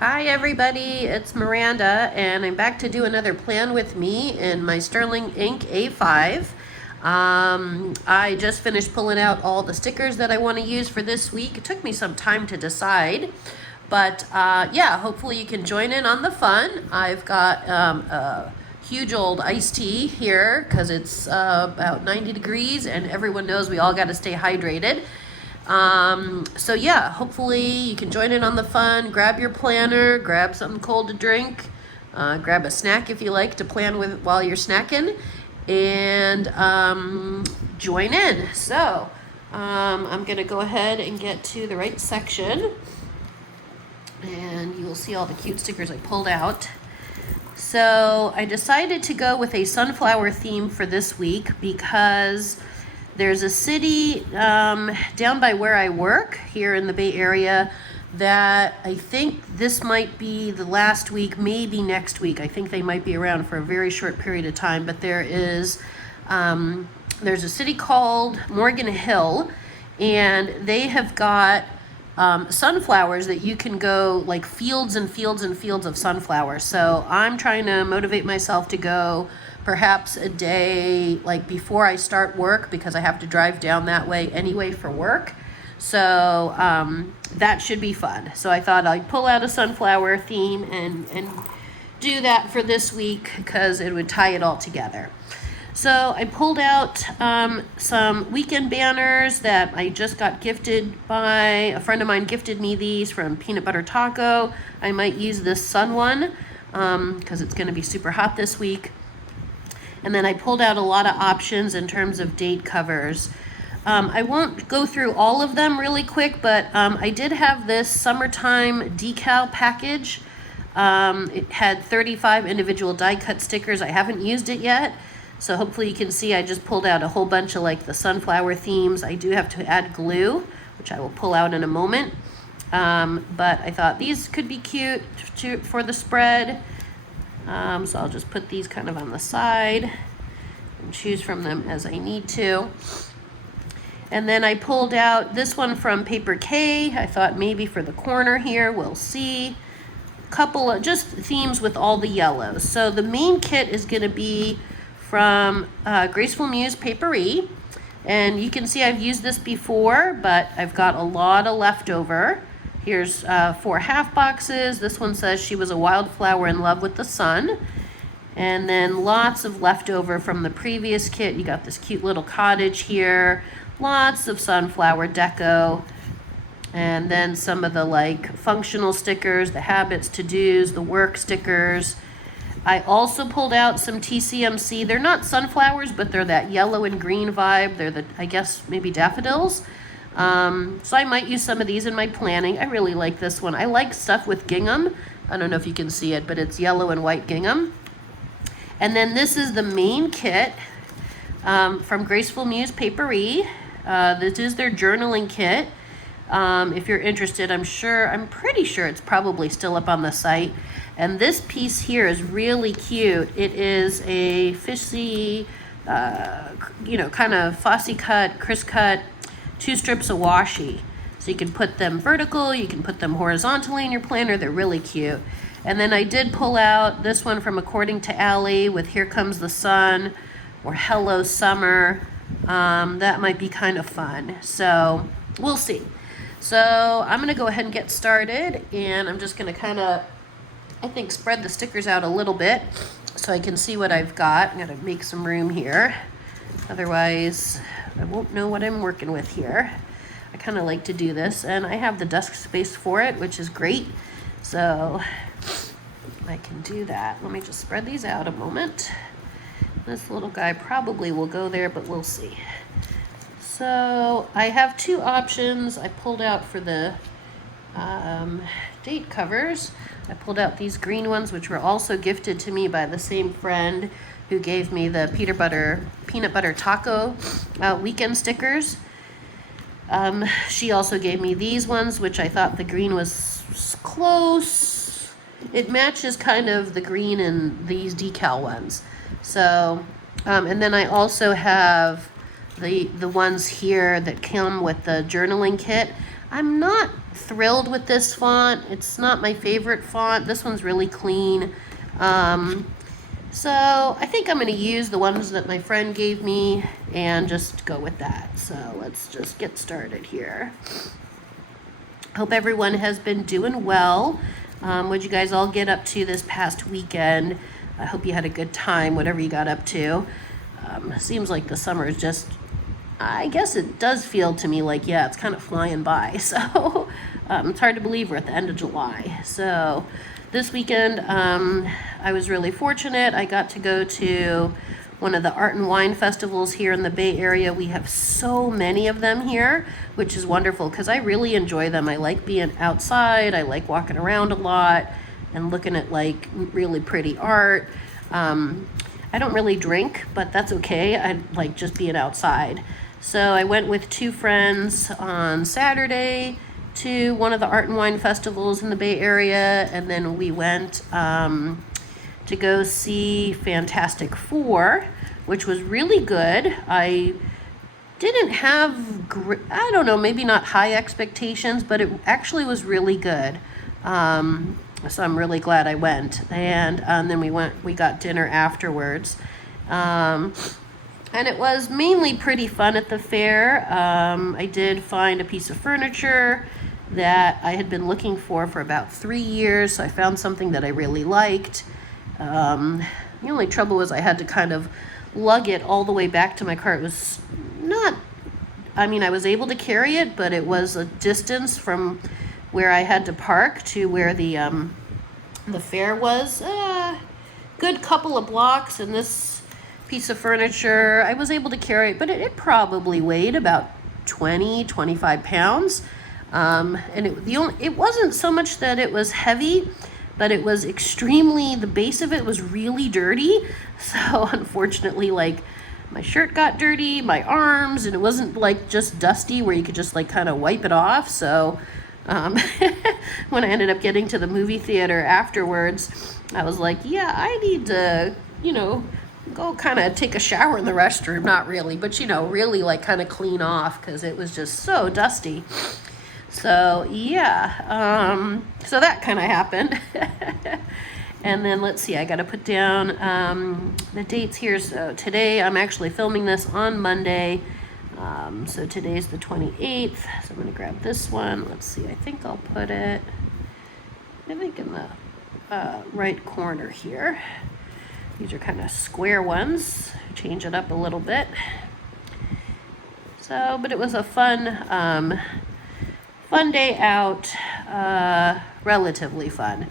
Hi everybody, it's Miranda and I'm back to do another plan with me in my Sterling Ink A5. I just finished pulling out all the stickers that I want to use for this week. It took me some time to decide, but yeah, hopefully you can join in on the fun. I've got a huge old iced tea here because it's about 90 degrees and everyone knows we all got to stay hydrated. So yeah, hopefully you can join in on the fun. Grab your planner, grab something cold to drink, grab a snack if you like to plan with while you're snacking, and join in. So I'm gonna go ahead and get to the right section, and you will see all the cute stickers I pulled out. So I decided to go with a sunflower theme for this week because there's a city down by where I work here in the Bay Area that I think this might be the last week, maybe next week. I think they might be around for a very short period of time, but there's a city called Morgan Hill, and they have got sunflowers that you can go, like fields and fields and fields of sunflowers. So I'm trying to motivate myself to go perhaps a day like before I start work, because I have to drive down that way anyway for work. So that should be fun. So I thought I'd pull out a sunflower theme and do that for this week because it would tie it all together. So I pulled out some weekend banners that I just got gifted by a friend of mine. Gifted me these from Peanut Butter Taco. I might use this sun one because it's going to be super hot this week. And then I pulled out a lot of options in terms of date covers. I won't go through all of them really quick, but I did have this summertime decal package. It had 35 individual die cut stickers. I haven't used it yet, so hopefully you can see I just pulled out a whole bunch of like the sunflower themes. I do have to add glue, which I will pull out in a moment. But I thought these could be cute for the spread. So I'll just put these kind of on the side and choose from them as I need to. And then I pulled out this one from Paper K. I thought maybe for the corner here, we'll see. A couple of just themes with all the yellows. So the main kit is going to be from Graceful Muse Paperie. And you can see I've used this before, but I've got a lot of leftover. Here's 4 half boxes. This one says she was a wildflower in love with the sun. And then lots of leftover from the previous kit. You got this cute little cottage here. Lots of sunflower deco. And then some of the like functional stickers, the habits, to-dos, the work stickers. I also pulled out some TCMC. They're not sunflowers, but they're that yellow and green vibe. They're the, I guess, maybe daffodils. So I might use some of these in my planning. I really like this one. I like stuff with gingham. I don't know if you can see it, but it's yellow and white gingham. And then this is the main kit from Graceful Muse Paperie. This is their journaling kit. If you're interested, I'm pretty sure it's probably still up on the site. And this piece here is really cute. It is a fishy, kind of fussy cut, crisp cut, 2 strips of washi. So you can put them vertical, you can put them horizontally in your planner. They're really cute. And then I did pull out this one from According to Allie with Here Comes the Sun or Hello Summer. That might be kind of fun. So we'll see. So I'm going to go ahead and get started, and I'm just going to kind of, I think, spread the stickers out a little bit so I can see what I've got. I'm going to make some room here. Otherwise, I won't know what I'm working with here. I kind of like to do this, and I have the desk space for it, which is great. So I can do that. Let me just spread these out a moment. This little guy probably will go there, but we'll see. So I have 2 options I pulled out for the date covers. I pulled out these green ones, which were also gifted to me by the same friend who gave me the peanut butter taco weekend stickers. She also gave me these ones, which I thought the green was close. It matches kind of the green in these decal ones. So, and then I also have the ones here that come with the journaling kit. I'm not thrilled with this font. It's not my favorite font. This one's really clean. So I think I'm going to use the ones that my friend gave me and just go with that. So let's just get started here. Hope everyone has been doing well. What'd you guys all get up to this past weekend? I hope you had a good time, whatever you got up to. Seems like the summer is just, I guess it does feel to me like, yeah, it's kind of flying by. So it's hard to believe we're at the end of July. So this weekend, I was really fortunate. I got to go to one of the art and wine festivals here in the Bay Area. We have so many of them here, which is wonderful because I really enjoy them. I like being outside. I like walking around a lot and looking at like really pretty art. I don't really drink, but that's okay. I like just being outside. So I went with two friends on Saturday to one of the art and wine festivals in the Bay Area, and then we went to go see Fantastic Four, which was really good. I didn't have, I don't know, maybe not high expectations, but it actually was really good. So I'm really glad I went. And then we got dinner afterwards. And it was mainly pretty fun at the fair. I did find a piece of furniture that I had been looking for about 3 years. So I found something that I really liked. The only trouble was I had to kind of lug it all the way back to my car. It was not, I mean, I was able to carry it, but it was a distance from where I had to park to where the fair was. Good couple of blocks, and this piece of furniture, I was able to carry it, but it probably weighed about 25 pounds. And it wasn't so much that it was heavy, but it was extremely, the base of it was really dirty. So unfortunately, like, my shirt got dirty, my arms, and it wasn't like just dusty where you could just like kind of wipe it off. So when I ended up getting to the movie theater afterwards, I was like, yeah, I need to, go kind of take a shower in the restroom. Not really, but really like kind of clean off because it was just so dusty. So yeah, so that kind of happened. And then let's see, I got to put down the dates here. So today I'm actually filming this on Monday. So today's the 28th. So I'm going to grab this one. Let's see, I think I'll put it, I think in the right corner here. These are kind of square ones. Change it up a little bit. So, but it was a fun day out, relatively fun.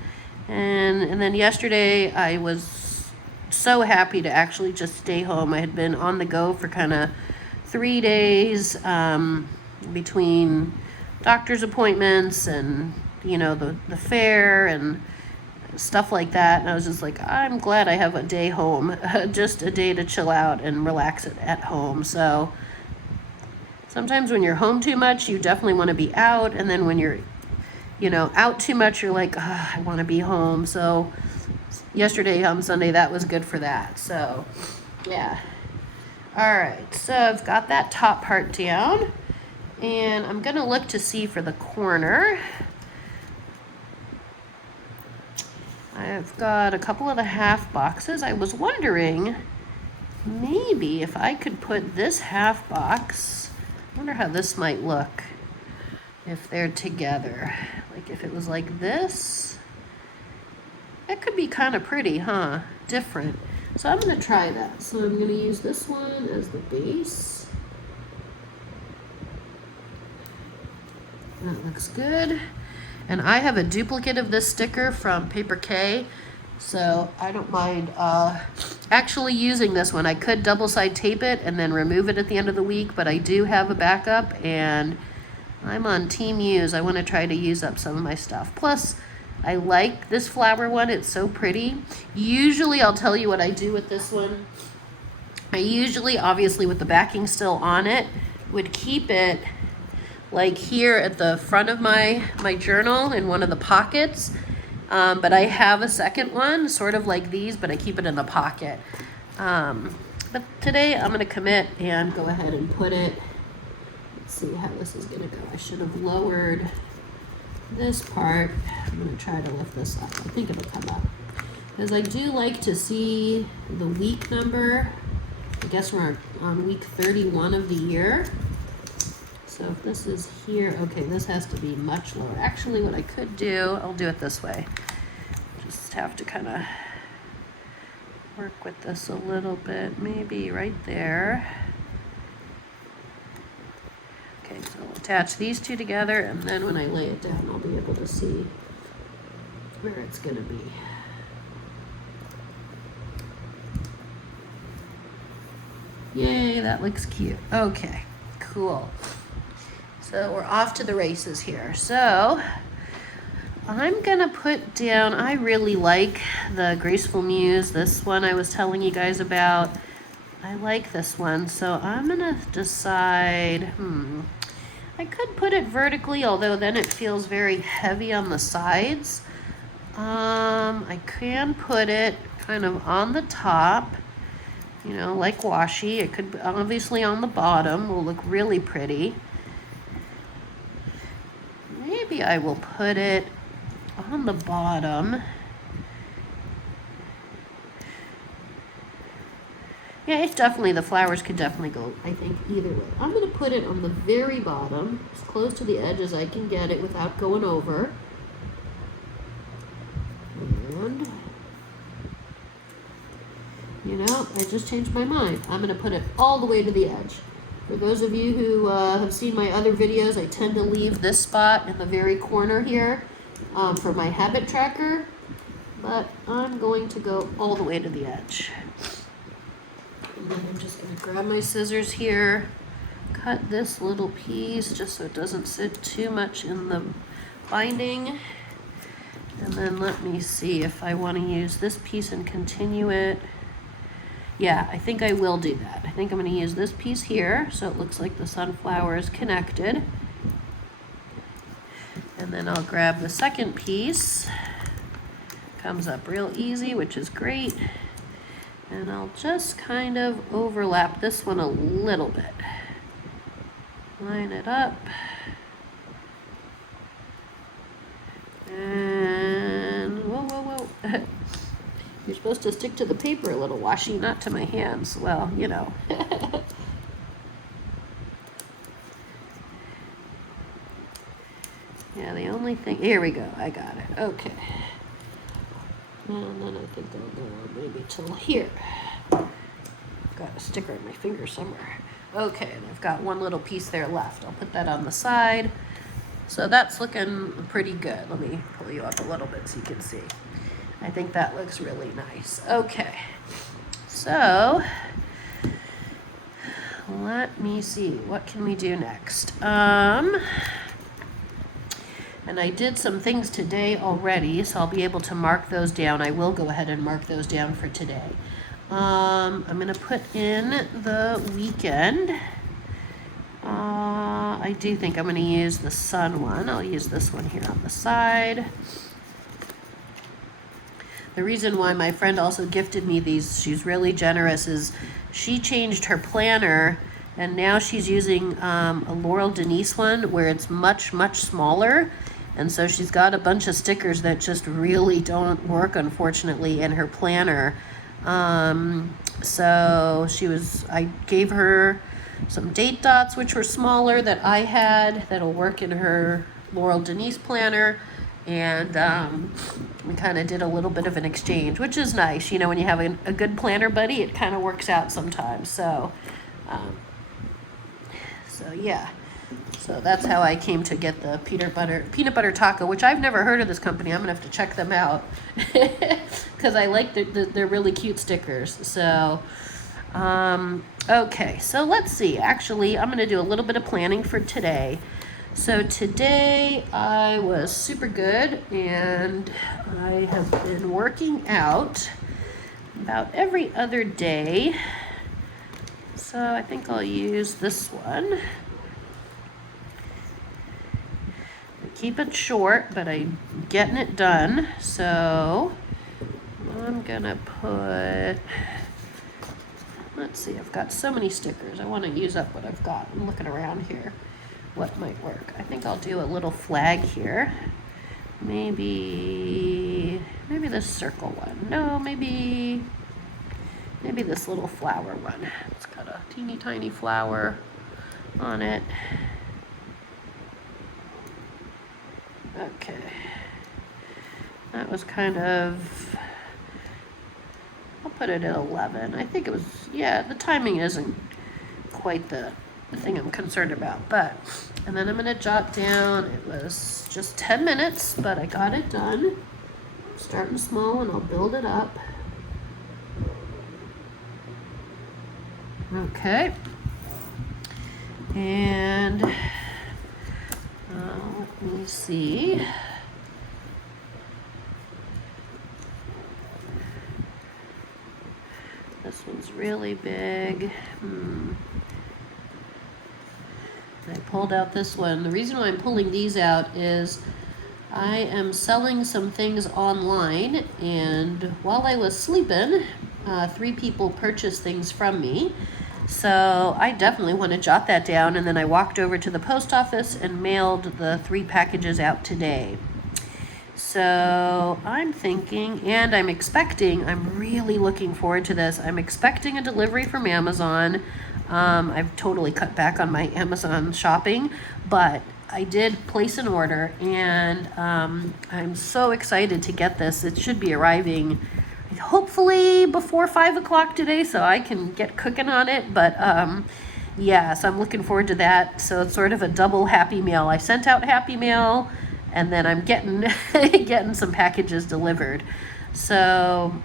And then yesterday I was so happy to actually just stay home. I had been on the go for kind of 3 days, between doctor's appointments and, the fair and stuff like that. And I was just like, I'm glad I have a day home, just a day to chill out and relax at home. So sometimes when you're home too much, you definitely want to be out. And then when you're, out too much, you're like, oh, I want to be home. So yesterday on Sunday, that was good for that. So yeah. All right, so I've got that top part down, and I'm gonna look to see for the corner. I've got a couple of the half boxes. I was wondering maybe if I could put this half box, I wonder how this might look if they're together. Like if it was like this, that could be kind of pretty, huh? Different. So I'm going to try that. So I'm going to use this one as the base. That looks good. And I have a duplicate of this sticker from Paper K, so I don't mind actually using this one. I could double side tape it and then remove it at the end of the week, but I do have a backup, and I'm on Team Muse. I want to try to use up some of my stuff. Plus, I like this flower one. It's so pretty. Usually, I'll tell you what I do with this one. I usually, obviously with the backing still on it, would keep it like here at the front of my journal in one of the pockets. But I have a second one, sort of like these, but I keep it in the pocket. But today I'm going to commit and go ahead and put it Let's see how this is gonna go. I should have lowered this part. I'm gonna try to lift this up. I think it'll come up. Because I do like to see the week number. I guess we're on week 31 of the year. So if this is here, okay, this has to be much lower. Actually, what I could do, I'll do it this way. Just have to kind of work with this a little bit, maybe right there. Okay, so I'll attach these two together, and then when I lay it down, I'll be able to see where it's gonna be. Yay, that looks cute. Okay, cool. So we're off to the races here. So I'm gonna put down, I really like the Graceful Muse, this one I was telling you guys about. I like this one, so I'm gonna decide, I could put it vertically, although then it feels very heavy on the sides. I can put it kind of on the top, you know, like washi. It could obviously on the bottom will look really pretty. Maybe I will put it on the bottom. Yeah, it's definitely, the flowers could definitely go, I think, either way. I'm going to put it on the very bottom, as close to the edge as I can get it without going over. And, you know, I just changed my mind. I'm going to put it all the way to the edge. For those of you who have seen my other videos, I tend to leave this spot in the very corner here for my habit tracker, but I'm going to go all the way to the edge. And then I'm just going to grab my scissors here, cut this little piece just so it doesn't sit too much in the binding. And then let me see if I want to use this piece and continue it. Yeah, I think I will do that. I think I'm going to use this piece here so it looks like the sunflower is connected. And then I'll grab the second piece. Comes up real easy, which is great. And I'll just kind of overlap this one a little bit. Line it up. And whoa, whoa, whoa. You're supposed to stick to the paper a little, washi, not to my hands. Well, you know. Yeah, the only thing, here we go, I got it, okay. And then I think I'll go maybe till here. Got a sticker on my finger somewhere. Okay, and I've got one little piece there left. I'll put that on the side. So that's looking pretty good. Let me pull you up a little bit so you can see. I think that looks really nice. Okay, so let me see, what can we do next? And I did some things today already, so I'll be able to mark those down. I will go ahead and mark those down for today. I'm gonna put in the weekend. I do think I'm gonna use the sun one. I'll use this one here on the side. The reason why my friend also gifted me these, she's really generous, is she changed her planner and now she's using a Laurel Denise one where it's much, much smaller. And so she's got a bunch of stickers that just really don't work, unfortunately, in her planner. So I gave her some date dots, which were smaller that I had, that'll work in her Laurel Denise planner. And we kind of did a little bit of an exchange, which is nice. You know, when you have a good planner buddy, it kind of works out sometimes. So yeah. So that's how I came to get the peanut butter taco, which I've never heard of this company. I'm gonna have to check them out because I like they're really cute stickers. So okay, so let's see. Actually, I'm gonna do a little bit of planning for today. So today I was super good and I have been working out about every other day. So I think I'll use this one. Keep it short, but I'm getting it done. So I'm gonna put, let's see, I've got so many stickers. I want to use up what I've got. I'm looking around here. what might work. I think I'll do a little flag here. Maybe this circle one. No, maybe this little flower one. It's got a teeny tiny flower on it. Okay. That was kind of, I'll put it at 11. I think it was, yeah, the timing isn't quite the thing I'm concerned about, but, and then I'm going to jot down, it was just 10 minutes, but I got it done. Starting small and I'll build it up. Okay. And let me see. This one's really big. I pulled out this one. The reason why I'm pulling these out is I am selling some things online, and while I was sleeping, 3 people purchased things from me. So I definitely want to jot that down, and then I walked over to the post office and mailed the 3 packages out today. So I'm thinking, and I'm expecting, I'm really looking forward to this. I'm expecting a delivery from Amazon. I've totally cut back on my Amazon shopping, but I did place an order, and I'm so excited to get this. It should be arriving hopefully before 5 o'clock today, so I can get cooking on it. But yeah, so I'm looking forward to that. So it's sort of a double Happy Mail. I sent out Happy Mail, and then I'm getting getting some packages delivered. So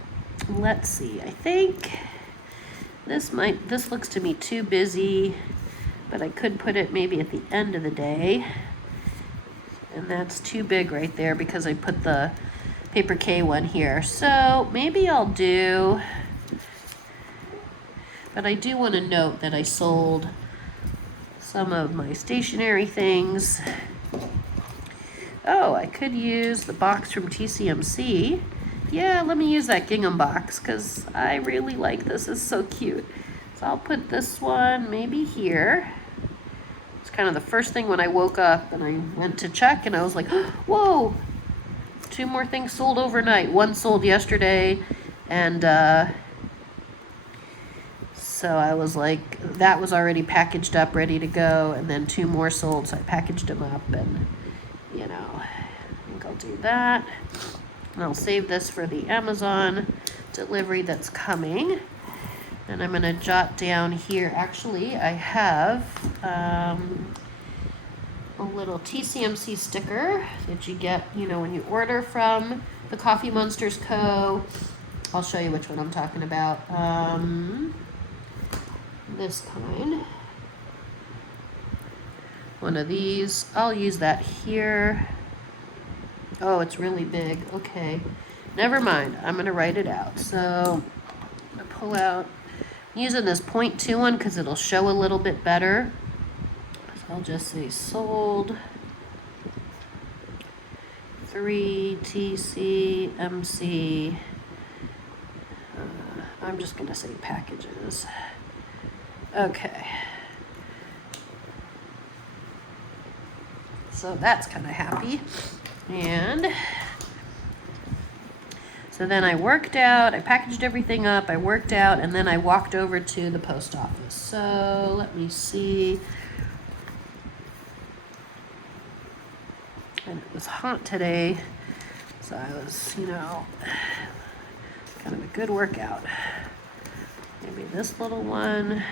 let's see. I think this looks to me too busy, but I could put it maybe at the end of the day. And that's too big right there because I put the paper K one here. So maybe I'll do, but I do want to note that I sold some of my stationery things. Oh, I could use the box from TCMC. Yeah, let me use that gingham box because I really like this. It's so cute. So I'll put this one maybe here. It's kind of the first thing when I woke up and I went to check, and I was like, whoa, 2 more things sold overnight. 1 sold yesterday, and so I was like, that was already packaged up, ready to go, and then 2 more sold, so I packaged them up, and you know, I think I'll do that. And I'll save this for the Amazon delivery that's coming. And I'm going to jot down here, actually, I have a little TCMC sticker that you get, you know, when you order from the Coffee Monsters Co. I'll show you which one I'm talking about. This kind. One of these. I'll use that here. Oh, it's really big. Okay. Never mind. I'm going to write it out. So I'm going to pull out, I'm using this 0.2 one because it'll show a little bit better. So I'll just say sold 3 TCMC. I'm just going to say packages. Okay. So that's kind of happy. And so then I worked out, I packaged everything up, I worked out, and then I walked over to the post office. So let me see. And it was hot today, so I was, you know, kind of a good workout. Maybe this little one.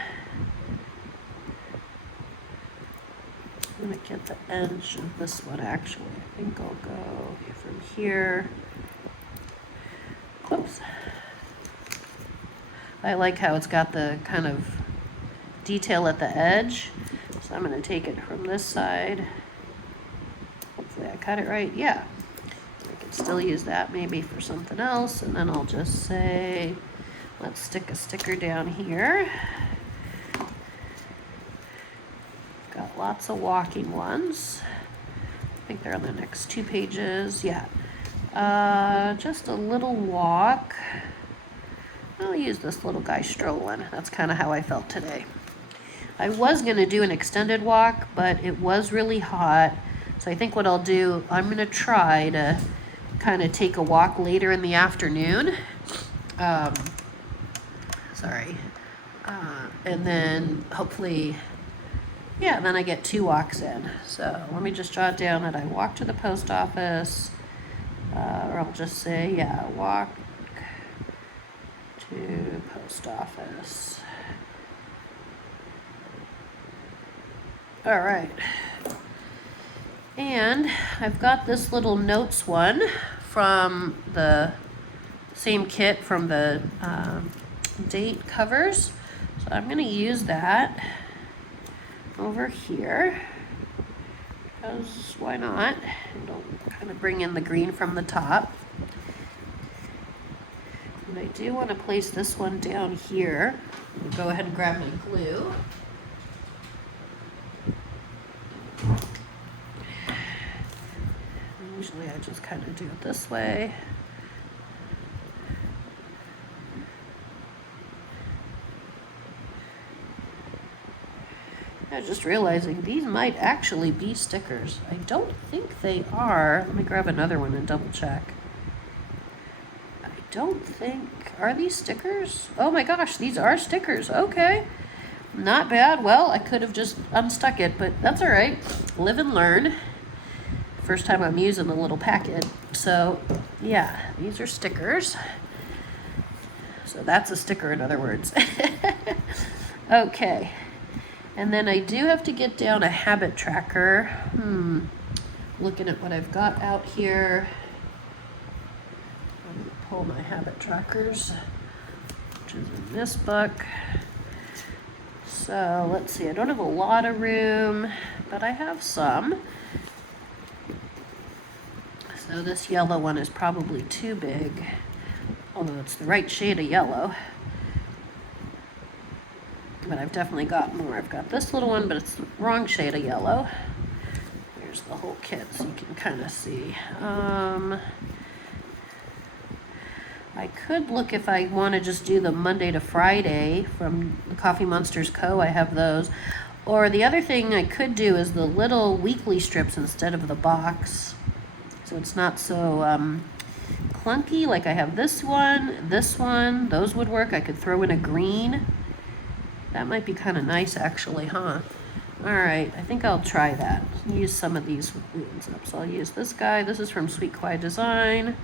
I'm going to get the edge of this one, actually. I think I'll go from here. Whoops. I like how it's got the kind of detail at the edge. So I'm going to take it from this side. Hopefully I cut it right. Yeah. I can still use that maybe for something else. And then I'll just say, let's stick a sticker down here. Got lots of walking ones. I think they're on the next 2 pages. Yeah. Just a little walk. I'll use this little guy strolling. That's kind of how I felt today. I was gonna do an extended walk, but it was really hot. So I think what I'll do, I'm gonna try to kind of take a walk later in the afternoon. And then hopefully, yeah, then I get 2 walks in. So let me just jot down that I walk to the post office, or I'll just say, yeah, walk to post office. All right. And I've got this little notes one from the same kit from the date covers. So I'm going to use that over here, because why not? It'll kind of bring in the green from the top. And I do want to place this one down here. I'll go ahead and grab my glue. Usually I just kind of do it this way. I was just realizing these might actually be stickers. I don't think they are. Let me grab another one and double check. I don't think, are these stickers? Oh my gosh, these are stickers. Okay, not bad. Well, I could have just unstuck it, but that's all right. Live and learn. First time I'm using the little packet. So yeah, these are stickers. So that's a sticker, in other words. Okay. And then I do have to get down a habit tracker. Looking at what I've got out here. Let me pull my habit trackers, which is in this book. So let's see, I don't have a lot of room, but I have some. So this yellow one is probably too big, although it's the right shade of yellow. But I've definitely got more. I've got this little one, but it's the wrong shade of yellow. Here's the whole kit so you can kind of see. I could look if I want to just do the Monday to Friday from the Coffee Monsters Co. I have those. Or the other thing I could do is the little weekly strips instead of the box. So it's not so clunky. Like I have this one, those would work. I could throw in a green. That might be kind of nice actually, huh? All right, I think I'll try that. Use some of these ones up. So I'll use this guy. This is from Sweet Quiet Design.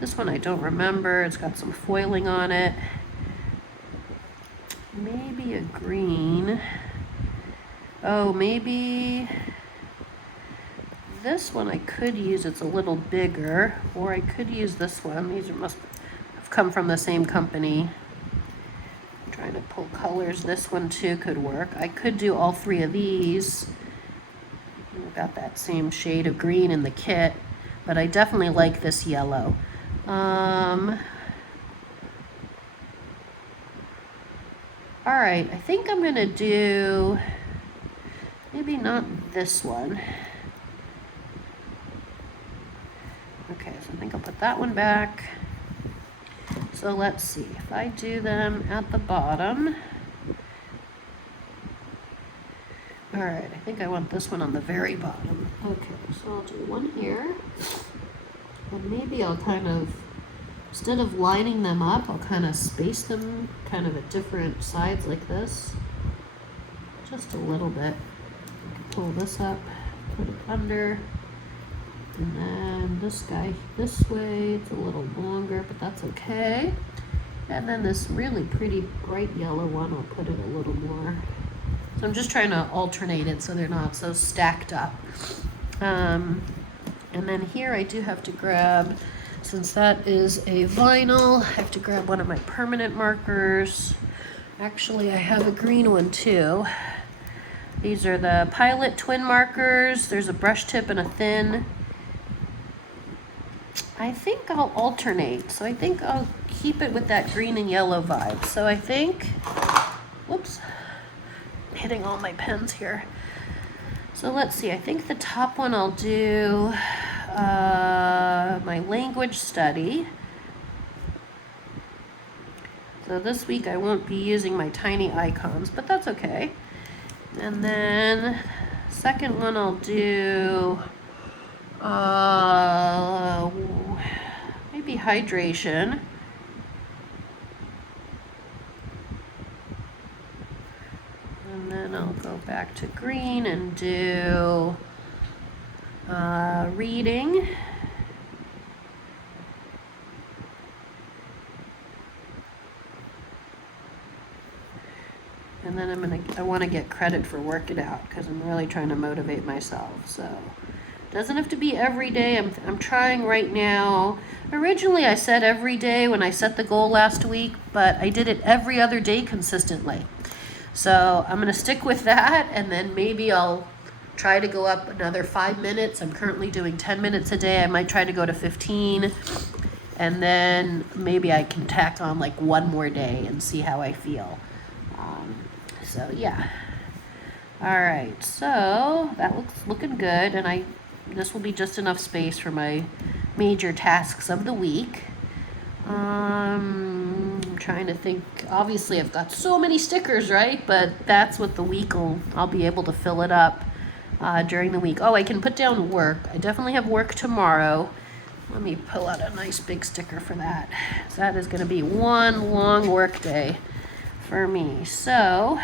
This one I don't remember. It's got some foiling on it. Maybe a green. Oh, maybe this one I could use. It's a little bigger. Or I could use this one. These must have come from the same company. Trying to pull colors. This one too could work. I could do all 3 of these. I've got that same shade of green in the kit, but I definitely like this yellow. All right, I think I'm gonna do maybe not this one. Okay, so I think I'll put that one back. So let's see, if I do them at the bottom. All right, I think I want this one on the very bottom. Okay, so I'll do one here. And maybe I'll kind of, instead of lining them up, I'll kind of space them kind of at different sides like this. Just a little bit. I can pull this up, put it under. And then this guy this way, it's a little longer, but that's okay. And then this really pretty bright yellow one, I'll put it a little more. So I'm just trying to alternate it so they're not so stacked up. And then here I do have to grab, since that is a vinyl, I have to grab one of my permanent markers. Actually, I have a green one too. These are the Pilot twin markers. There's a brush tip and a thin. I think I'll alternate. So I think I'll keep it with that green and yellow vibe. So I think, whoops, hitting all my pens here. So let's see, I think the top one I'll do my language study. So this week I won't be using my tiny icons, but that's okay. And then second one I'll do maybe hydration. And then I'll go back to green and do reading. And then I want to get credit for working out because I'm really trying to motivate myself. So it doesn't have to be every day. I'm trying right now. Originally I said every day when I set the goal last week, but I did it every other day consistently. So I'm going to stick with that, and then maybe I'll try to go up another 5 minutes. I'm currently doing 10 minutes a day. I might try to go to 15, and then maybe I can tack on like one more day and see how I feel. So yeah. All right, so that looking good, and this will be just enough space for my major tasks of the week. I'm trying to think. Obviously, I've got so many stickers, right? But that's what the week I'll be able to fill it up during the week. Oh, I can put down work. I definitely have work tomorrow. Let me pull out a nice big sticker for that. So that is going to be one long work day for me. So,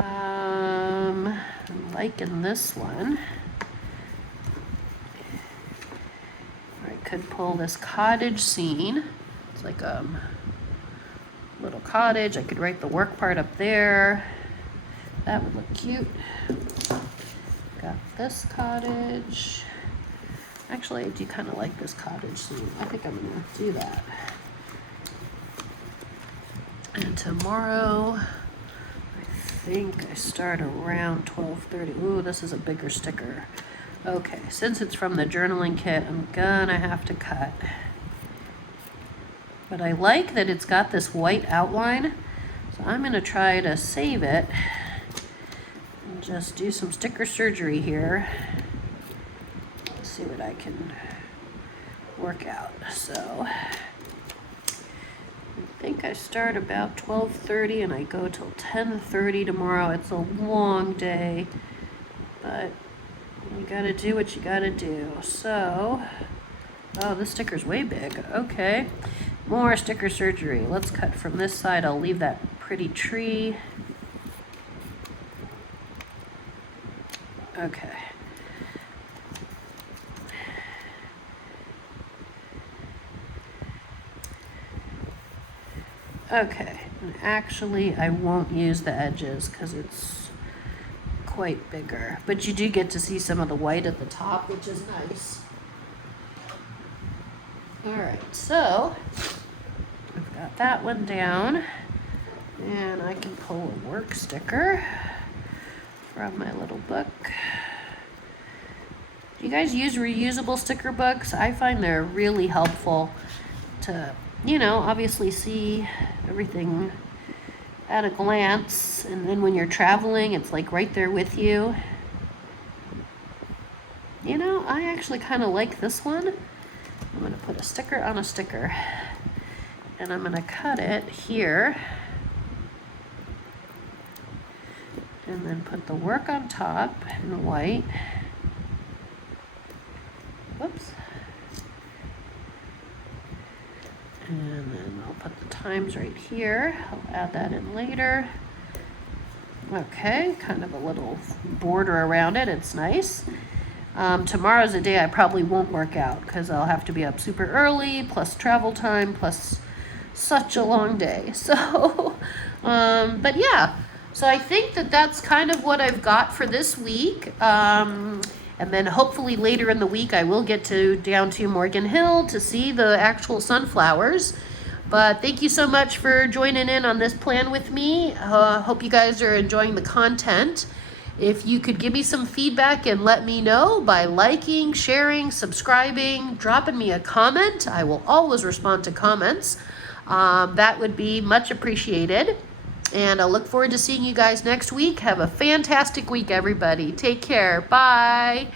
I'm liking this one. I could pull this cottage scene. It's like a little cottage. I could write the work part up there. That would look cute. Got this cottage. Actually, I do kind of like this cottage scene. I think I'm gonna do that. And tomorrow, I think I start around 12:30. Ooh, this is a bigger sticker. Okay, since it's from the journaling kit, I'm gonna have to cut. But I like that it's got this white outline, so I'm gonna try to save it and just do some sticker surgery here. Let's see what I can work out. So, I think I start about 12:30 and I go till 10:30 tomorrow. It's a long day, but you gotta do what you gotta do. So, oh, this sticker's way big. Okay, more sticker surgery. Let's cut from this side. I'll leave that pretty tree. Okay. Okay, and actually I won't use the edges because it's quite bigger, but you do get to see some of the white at the top, which is nice. All right, so I've got that one down, and I can pull a work sticker from my little book. Do you guys use reusable sticker books? I find they're really helpful to, obviously see everything at a glance, and then when you're traveling, it's like right there with you. I actually kind of like this one. I'm going to put a sticker on a sticker, and I'm going to cut it here, and then put the work on top in white. Whoops. And then I'll put the times right here. I'll add that in later. Okay, kind of a little border around it. It's nice. Tomorrow's a day I probably won't work out because I'll have to be up super early, plus travel time, plus such a long day. So, but yeah. So I think that's kind of what I've got for this week. And then hopefully later in the week, I will get down to Morgan Hill to see the actual sunflowers. But thank you so much for joining in on this plan with me. Hope you guys are enjoying the content. If you could give me some feedback and let me know by liking, sharing, subscribing, dropping me a comment. I will always respond to comments. That would be much appreciated. And I look forward to seeing you guys next week. Have a fantastic week, everybody. Take care. Bye.